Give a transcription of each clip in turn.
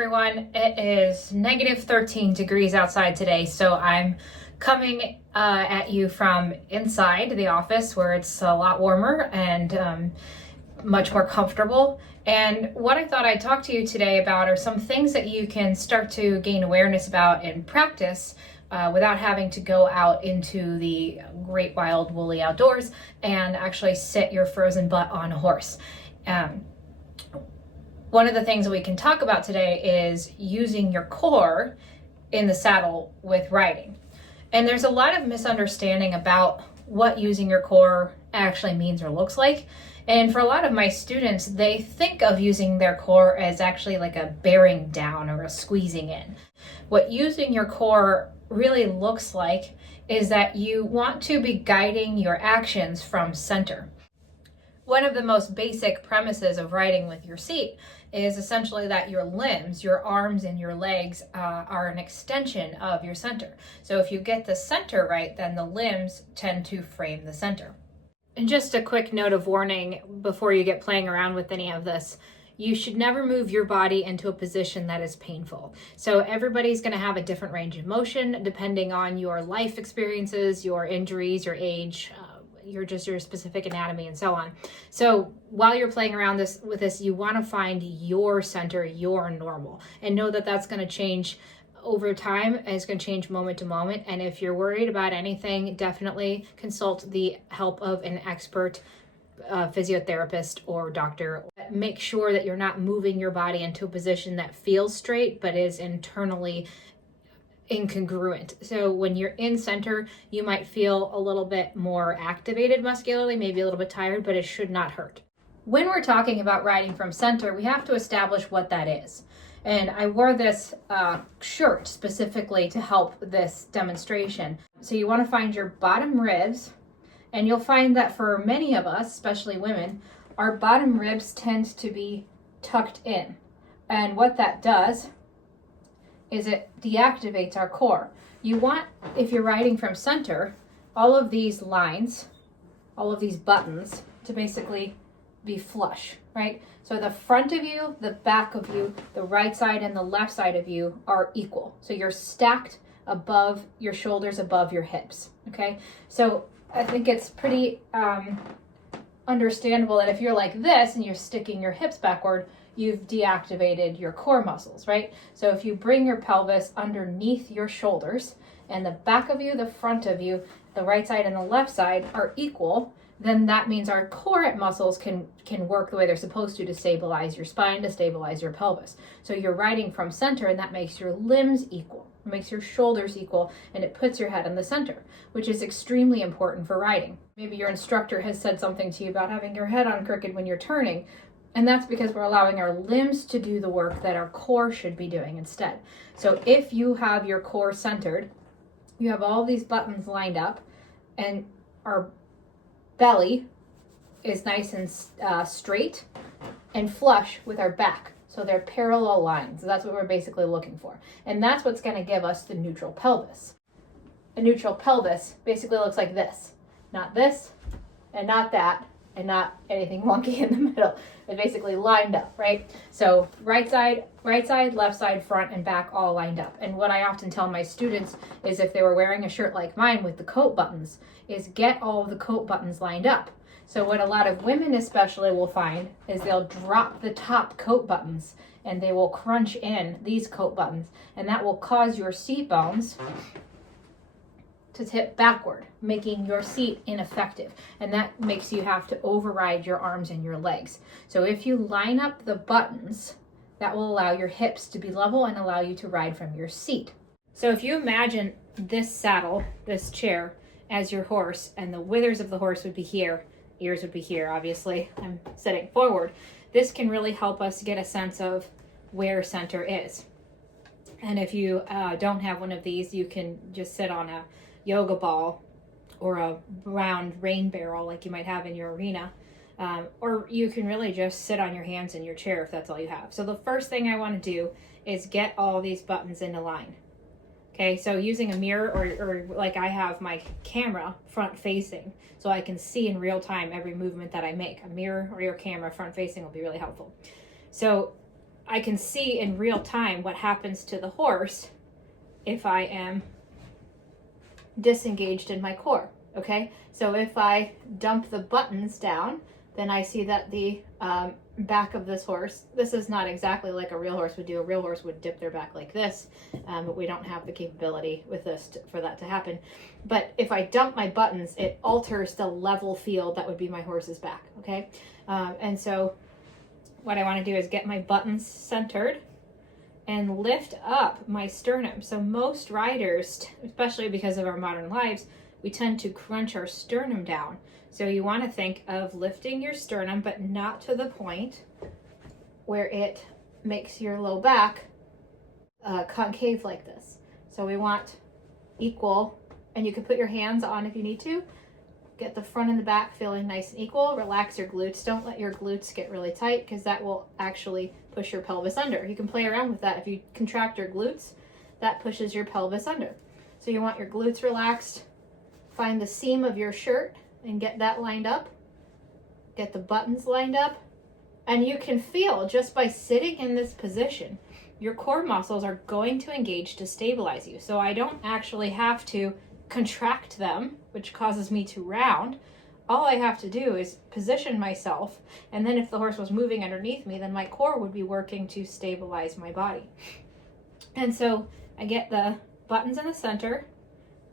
everyone. It is negative 13 degrees outside today, so I'm coming at you from inside the office where it's a lot warmer and much more comfortable. And what I thought I'd talk to you today about are some things that you can start to gain awareness about and practice without having to go out into the great wild woolly outdoors and actually sit your frozen butt on a horse. One of the things that we can talk about today is using your core in the saddle with riding. And there's a lot of misunderstanding about what using your core actually means or looks like. And for a lot of my students, they think of using their core as actually like a bearing down or a squeezing in. What using your core really looks like is that you want to be guiding your actions from center. One of the most basic premises of riding with your seat is essentially that your limbs, your arms and your legs are an extension of your center. So if you get the center right, then the limbs tend to frame the center. And just a quick note of warning before you get playing around with any of this, you should never move your body into a position that is painful. So everybody's going to have a different range of motion depending on your life experiences, your injuries, your age, your specific anatomy and so on. So while you're playing around with this, you want to find your center, your normal, and know that that's going to change over time and it's going to change moment to moment. And if you're worried about anything, definitely consult the help of an expert physiotherapist or doctor. Make sure that you're not moving your body into a position that feels straight but is internally incongruent. So when you're in center, you might feel a little bit more activated muscularly, maybe a little bit tired, but it should not hurt. When we're talking about riding from center, we have to establish what that is. And I wore this shirt specifically to help this demonstration. So you want to find your bottom ribs, and you'll find that for many of us, especially women, our bottom ribs tend to be tucked in. And what that does is it deactivates our core. You want, if you're riding from center, all of these lines, all of these buttons to basically be flush, right? So the front of you, the back of you, the right side and the left side of you are equal. So you're stacked above your shoulders, above your hips, okay? So I think it's pretty understandable that if you're like this and you're sticking your hips backward, you've deactivated your core muscles, right? So if you bring your pelvis underneath your shoulders and the back of you, the front of you, the right side and the left side are equal, then that means our core muscles can work the way they're supposed to stabilize your spine, to stabilize your pelvis. So you're riding from center, and that makes your limbs equal. It makes your shoulders equal, and it puts your head in the center, which is extremely important for riding. Maybe your instructor has said something to you about having your head on crooked when you're turning, and that's because we're allowing our limbs to do the work that our core should be doing instead. So if you have your core centered, you have all these buttons lined up, and our belly is nice and straight and flush with our back. So they're parallel lines. That's what we're basically looking for. And that's what's going to give us the neutral pelvis. A neutral pelvis basically looks like this. Not this, and not that, and not anything wonky in the middle. They're basically lined up, right? So right side, left side, front and back all lined up. And what I often tell my students is if they were wearing a shirt like mine with the coat buttons, is get all of the coat buttons lined up. So what a lot of women especially will find is they'll drop the top coat buttons and they will crunch in these coat buttons, and that will cause your seat bones to tip backward, making your seat ineffective. And that makes you have to override your arms and your legs. So if you line up the buttons, that will allow your hips to be level and allow you to ride from your seat. So if you imagine this saddle, this chair, as your horse, and the withers of the horse would be here, ears would be here, obviously, I'm sitting forward, this can really help us get a sense of where center is. And if you don't have one of these, you can just sit on a yoga ball or a round rain barrel like you might have in your arena, or you can really just sit on your hands in your chair if that's all you have. So the first thing I want to do is get all these buttons into line. Okay, so using a mirror or like I have my camera front facing so I can see in real time every movement that I make. A mirror or your camera front facing will be really helpful. So I can see in real time what happens to the horse if I am disengaged in my core, okay? So if I dump the buttons down, then I see that the back of this horse, this is not exactly like a real horse would do. A real horse would dip their back like this, but we don't have the capability with this for that to happen. But if I dump my buttons, it alters the level field that would be my horse's back, okay? And so what I want to do is get my buttons centered and lift up my sternum. So most riders, especially because of our modern lives, we tend to crunch our sternum down. So you want to think of lifting your sternum, but not to the point where it makes your low back concave like this. So we want equal, and you can put your hands on if you need to. Get the front and the back feeling nice and equal. Relax your glutes. Don't let your glutes get really tight because that will actually push your pelvis under. You can play around with that. If you contract your glutes, that pushes your pelvis under. So you want your glutes relaxed. Find the seam of your shirt and get that lined up. Get the buttons lined up. And you can feel just by sitting in this position, your core muscles are going to engage to stabilize you. So I don't actually have to contract them, which causes me to round. All I have to do is position myself, and then if the horse was moving underneath me, then my core would be working to stabilize my body. And so I get the buttons in the center,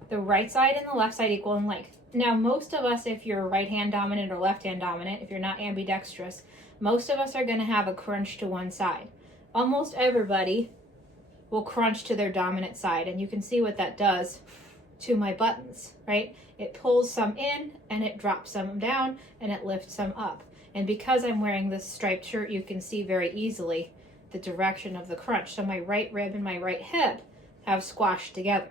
the right side and the left side equal in length. Now, most of us, if you're right hand dominant or left hand dominant, if you're not ambidextrous, most of us are going to have a crunch to one side. Almost everybody will crunch to their dominant side, and you can see what that does to my buttons, right? It pulls some in and it drops some down and it lifts some up. And because I'm wearing this striped shirt, you can see very easily the direction of the crunch. So my right rib and my right hip have squashed together.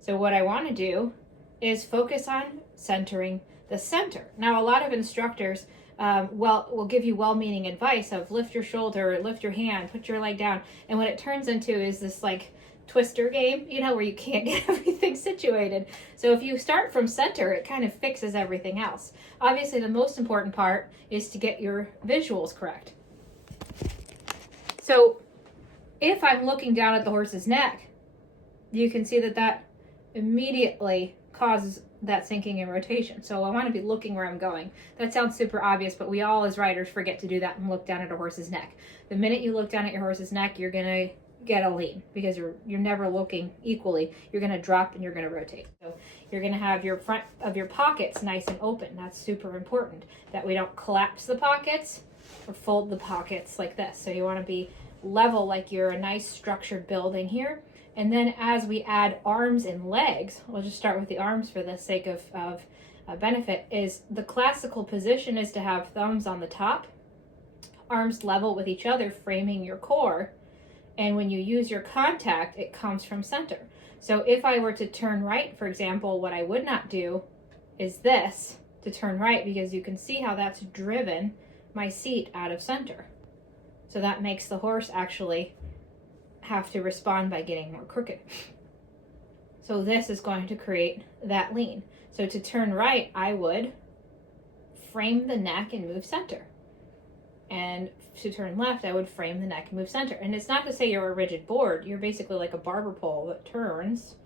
So what I want to do is focus on centering the center. Now, a lot of instructors will give you well-meaning advice of lift your shoulder, lift your hand, put your leg down. And what it turns into is this like twister game, you know, where you can't get everything situated. So if you start from center, it kind of fixes everything else. Obviously, the most important part is to get your visuals correct. So if I'm looking down at the horse's neck, you can see that that immediately causes that sinking and rotation. So I want to be looking where I'm going. That sounds super obvious, but we all as riders forget to do that and look down at a horse's neck. The minute you look down at your horse's neck, you're going to get a lean because you're never looking equally. You're going to drop and you're going to rotate. So you're going to have your front of your pockets nice and open. That's super important that we don't collapse the pockets or fold the pockets like this. So you want to be level like you're a nice structured building here. And then as we add arms and legs, we'll just start with the arms for the sake of benefit, is the classical position is to have thumbs on the top, arms level with each other, framing your core. And when you use your contact, it comes from center. So if I were to turn right, for example, what I would not do is this, to turn right, because you can see how that's driven my seat out of center. So that makes the horse actually have to respond by getting more crooked. So this is going to create that lean. So to turn right, I would frame the neck and move center. And to turn left, I would frame the neck and move center. And it's not to say you're a rigid board. You're basically like a barber pole that turns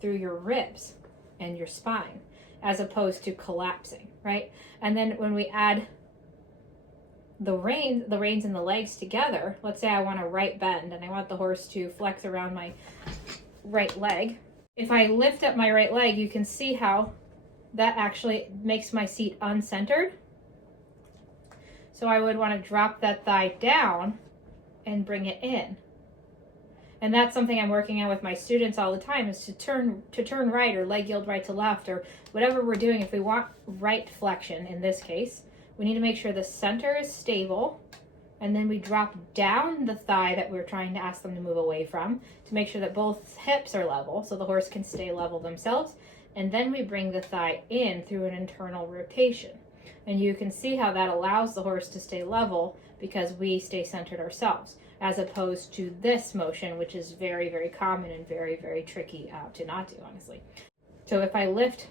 through your ribs and your spine, as opposed to collapsing, right? And then when we add the reins and the legs together, let's say I want a right bend and I want the horse to flex around my right leg. If I lift up my right leg, you can see how that actually makes my seat uncentered. So I would want to drop that thigh down and bring it in. And that's something I'm working on with my students all the time, is to turn right, or leg yield right to left, or whatever we're doing. If we want right flexion in this case, we need to make sure the center is stable, and then we drop down the thigh that we're trying to ask them to move away from to make sure that both hips are level so the horse can stay level themselves. And then we bring the thigh in through an internal rotation. And you can see how that allows the horse to stay level because we stay centered ourselves, as opposed to this motion, which is very, very common and very, very tricky to not do, honestly. So if I lift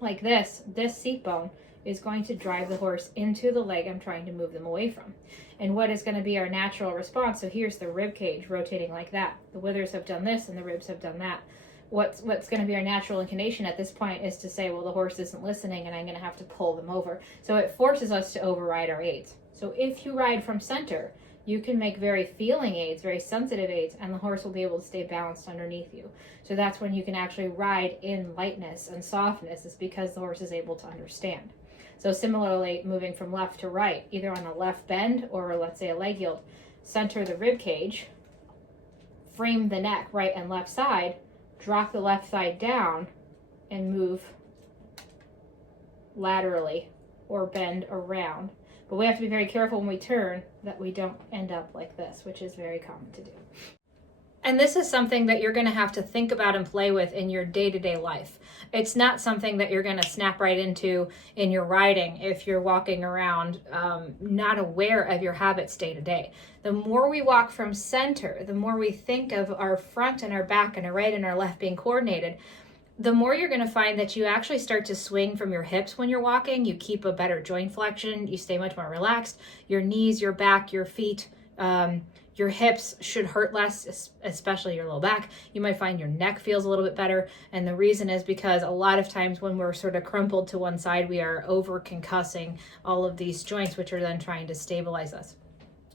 like this seat bone is going to drive the horse into the leg I'm trying to move them away from. And what is going to be our natural response? So here's the rib cage rotating like that. The withers have done this and the ribs have done that. What's going to be our natural inclination at this point is to say, well, the horse isn't listening and I'm going to have to pull them over. So it forces us to override our aids. So if you ride from center, you can make very feeling aids, very sensitive aids, and the horse will be able to stay balanced underneath you. So that's when you can actually ride in lightness and softness, is because the horse is able to understand. So similarly, moving from left to right, either on a left bend or let's say a leg yield, center the rib cage, frame the neck right and left side, drop the left side down, and move laterally or bend around. But we have to be very careful when we turn that we don't end up like this, which is very common to do. And this is something that you're going to have to think about and play with in your day-to-day life. It's not something that you're going to snap right into in your riding if you're walking around not aware of your habits day to day. The more we walk from center, the more we think of our front and our back and our right and our left being coordinated, the more you're going to find that you actually start to swing from your hips when you're walking. You keep a better joint flexion. You stay much more relaxed. Your knees, your back, your feet, your hips should hurt less, especially your low back. You might find your neck feels a little bit better. And the reason is because a lot of times when we're sort of crumpled to one side, we are over concussing all of these joints, which are then trying to stabilize us.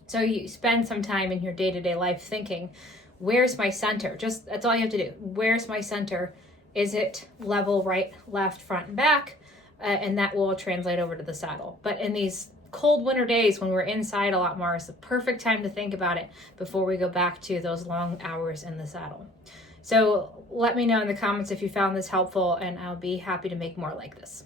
So you spend some time in your day-to-day life thinking, where's my center? Just, that's all you have to do. Where's my center? Is it level, right, left, front, and back? And that will translate over to the saddle. But in these cold winter days when we're inside a lot more, it's the perfect time to think about it before we go back to those long hours in the saddle. So let me know in the comments if you found this helpful, and I'll be happy to make more like this.